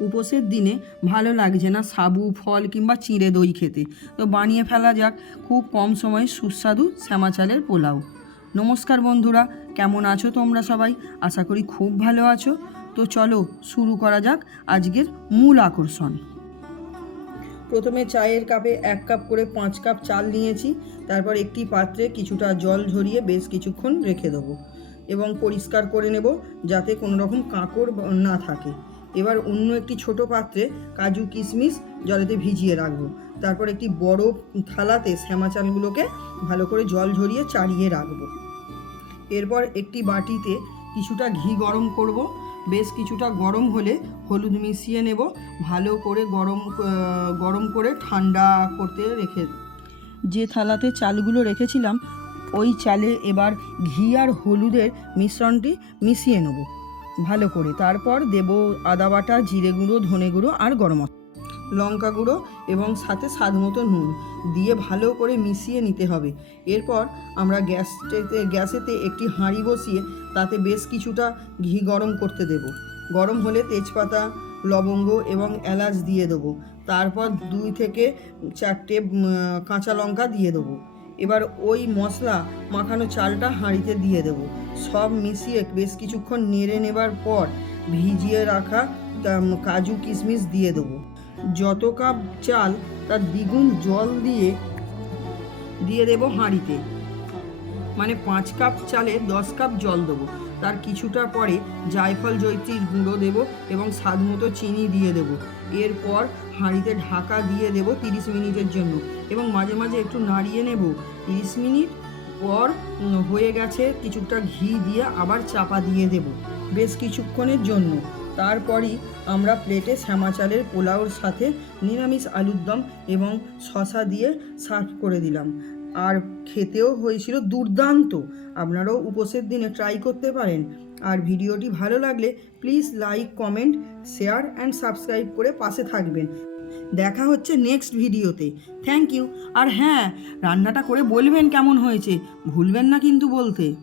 উপোসের দিনে ভালো লাগছে না সাবু, ফল কিংবা চিঁড়ে দই খেতে। তো বানিয়ে ফেলা যাক, খুব কম সময়ে সুস্বাদু শ্যামাচালের পোলাও। নমস্কার বন্ধুরা, কেমন আছো তোমরা সবাই? আশা করি খুব ভালো আছো। তো চলো শুরু করা যাক আজকের মূল আকর্ষণ। প্রথমে চায়ের কাপে এক কাপ করে পাঁচ কাপ চাল নিয়েছি, তারপর একটি পাত্রে কিছুটা জল ঝরিয়ে বেশ কিছুক্ষণ রেখে দেবো এবং পরিষ্কার করে নেব যাতে কোনো রকম কাঁকড় না থাকে। এবার অন্য একটি ছোট পাত্রে কাজু, কিশমিশ জলেতে ভিজিয়ে রাখব। তারপর একটি বড় থালাতে শ্যামা চালগুলোকে ভালো করে জল ঝরিয়ে চাড়িয়ে রাখব। এরপর একটি বাটিতে কিছুটা ঘি গরম করব। বেশ কিছুটা গরম হলে হলুদ মিশিয়ে নেব। ভালো করে গরম গরম করে ঠান্ডা করতে রেখে যে থালাতে চালগুলো রেখেছিলাম, ওই চালে এবার ঘি আর হলুদের মিশ্রণটি মিশিয়ে নেব। ভালো করে। তারপর দেব আদা বাটা, জিরে গুঁড়ো, ধনে গুঁড়ো আর গরম লঙ্কা গুঁড়ো এবং সাথে স্বাদ মতো নুন দিয়ে ভালো করে মিশিয়ে নিতে হবে। এরপর আমরা গ্যাসটাতে গ্যাসেতে একটি হাঁড়ি বসিয়ে তাতে বেশ কিছুটা ঘি গরম করতে দেব। গরম হলে তেজপাতা, লবঙ্গ এবং এলাচ দিয়ে দেবো। তারপর দুই থেকে চারটে কাঁচা লঙ্কা দিয়ে দেবো। এবার ওই মশলা মাখানো চালটা হাঁড়িতে দিয়ে দেবো। সব মিশিয়ে বেশ কিছুক্ষণ নেড়ে নেবার পর ভিজিয়ে রাখা কাজু কিশমিশ দিয়ে দেবো। যত কাপ চাল তার দ্বিগুণ জল দিয়ে দিয়ে দেবো হাঁড়িতে। মানে পাঁচ কাপ চালে দশ কাপ জল দেবো। তার কিছুটা পরে জায়ফল জৈত্রীর গুঁড়ো দেবো এবং স্বাদ মতো চিনি দিয়ে দেবো। এরপর হাঁড়িতে ঢাকা দিয়ে দেবো তিরিশ মিনিটের জন্য এবং মাঝে মাঝে একটু নাড়িয়ে নেব। তিরিশ মিনিট পর হয়ে গেছে কিছুটা ঘি দিয়ে আবার চাপা দিয়ে দেব বেশ কিছুক্ষণের জন্য। তারপরই আমরা প্লেটে শ্যামা চালের পোলাওর সাথে নিরামিষ আলুর দম এবং শশা দিয়ে সার্ভ করে দিলাম। আর খেতেও হয়েছিল দুর্দান্ত। আপনারাও উপোসের দিনে ট্রাই করতে পারেন। আর ভিডিওটি ভালো লাগলে please like comment share and subscribe করে পাশে থাকবেন। দেখা হচ্ছে নেক্সট ভিডিওতে। থ্যাংক ইউ আর হ্যাঁ রান্নাটা করে বলবেন কেমন হয়েছে। ভুলবেন না কিন্তু বলতে।